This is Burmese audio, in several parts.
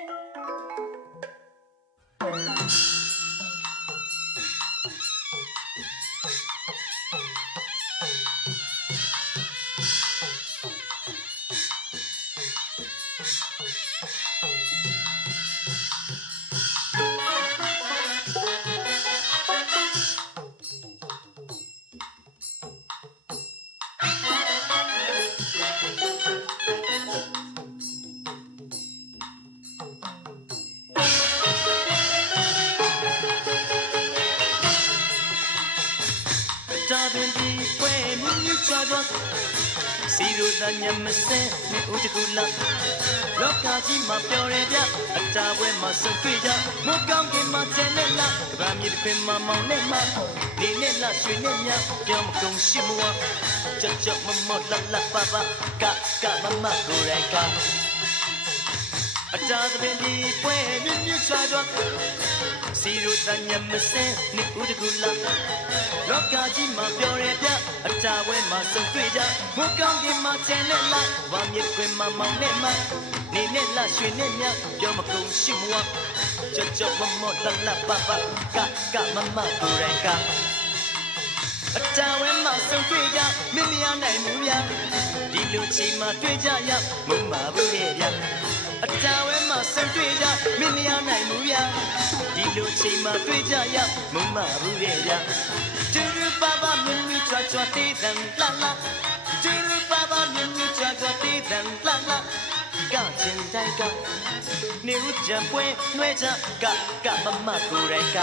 you တာပင်ဒီပွဲမြူးမြူးချွာချွာစီရိုတညမစဲမြူးတကူလာလောကကြီးမှာပျော်ရပြအတားပွဲမှာဆုံတွေ့ကြမိုးကောင်းကင်မှာကျန်နေလားကဘာမြေတစ်ခွင်မှာမောင်နေမှာနေနဲ့လားရွှေနဲ့မြပြောင်းမကုန်ရှိမွာကြောက်ကြောက်မမော့လတ်လတ်ပါပါကကမမကိုယ်တိုင်ကအတားသပင်ဒီပွဲမြူးမြူးချွာချွာ စီရိုတညမစဲနေဦးတကူလာလောကကြီးမှာပြောရပြအတားဝဲမှာစုံတွေ့ကြမိုးကောင်းကင်မှာကျန်နဲ့လားဝါမြစ်ခွင်မှာမောင်နဲ့မနေနဲ့လားရွှေနဲ့မြပြောမကုန်ရှိမွာကြောက်ကြောက်မမော့လတ်လတ်ပါပါကကမမကိုယ်တိုင်ကအတားဝဲမှာစုံတွေ့ကြမင်းမရနိုင်ဘူးဗျာဒီလိုချိန်မှာတွေ့ကြရမုံပါဘူးရဲ့ဗျာအတားဝဲ မှာစုံတွေ့ကြမင်းမရနိုင်ဘူးဗျာဒီလိုချိန်မှာတွေ့ကြရမုံပါဘူးရဲ့ဗျာတူရပါပါမြင်းမြချွာချွာတေးတန်လာလာတူရပါပါမြင်းမြချွာချွာတေးတန်လာလာကချင်တိုင်းကနေဦးကြံပွဲနှွဲချကကမမကိုယ်တိုင်က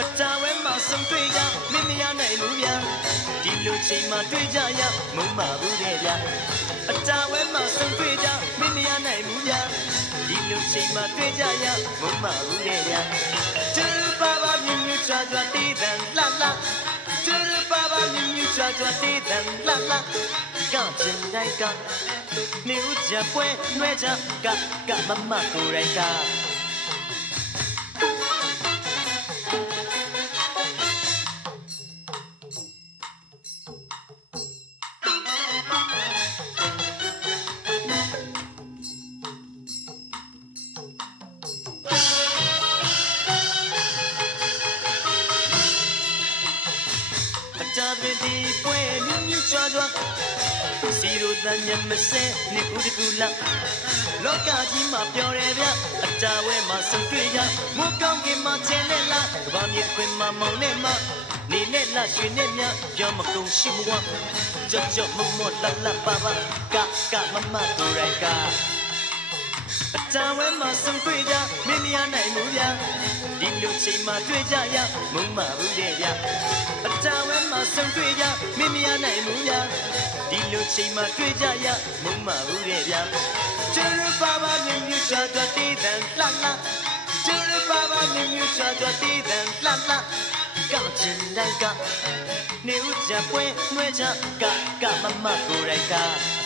အတားဝဲမှာဆုံတွေ့ကြမင်းမရနိုင်ဘူးဗျာဒီလိုချိန်မှာတွေ့ကြရမုံမဘူးတဲ့ဗျာအတားဝဲမှာဆုံတွေ့ ချိန်မှာတွေ့ကြရမုံမဘူးတဲ့ဗျာတူရပါပါမြင်းမြချွာချွာတေးတန်လာလာတူရပါပါမြင်းမြချွာချွာတေးတန်လာလာကချင်တိုင်းကနေဦးကြပွဲနှွဲချကကမမကိုယ်တိုင်က တန်ညမစဲနေဦးတကူလာလောကကြီးမှာပျော်တယ်ဗျအကြဝဲမှာဆုံတွေ့ကြမိုးကောင်းကင်မှာချဲနဲ့လားကဘာမြေခွင်မှာမောင်နဲ့မနေနဲ့လားရွှေနဲ့မြပြောမကုန်ရှိမဝကြောက်ကြောက်မမော့လတ်လတ်ပါပါကကမမကိုယ်တိုင်ကအတန်ဝဲမှာဆုံတွေ့ကြမင်းမရနိုင်ဘူးဗျာဒီလိုချိန်မှာတွေ့ကြရမုံမဘူးတဲ့ဗျာအတန်ဝဲမှာဆုံတွေ့ကြမင်းမရနိုင်ဘူးဗျာ ဒီလိုချိန်မှာတွေ့ကြရမုံမဘူးတဲ့ဗျာကျရပါပါမြင်မြချာတော့တေးတန်လှလှကျရပါပါမြင်မြချာတော့တေးတန်လှလှကချင်တိုင်းကနေဦးကြပွဲနှွဲချကကမမကိုယ်တိုင်က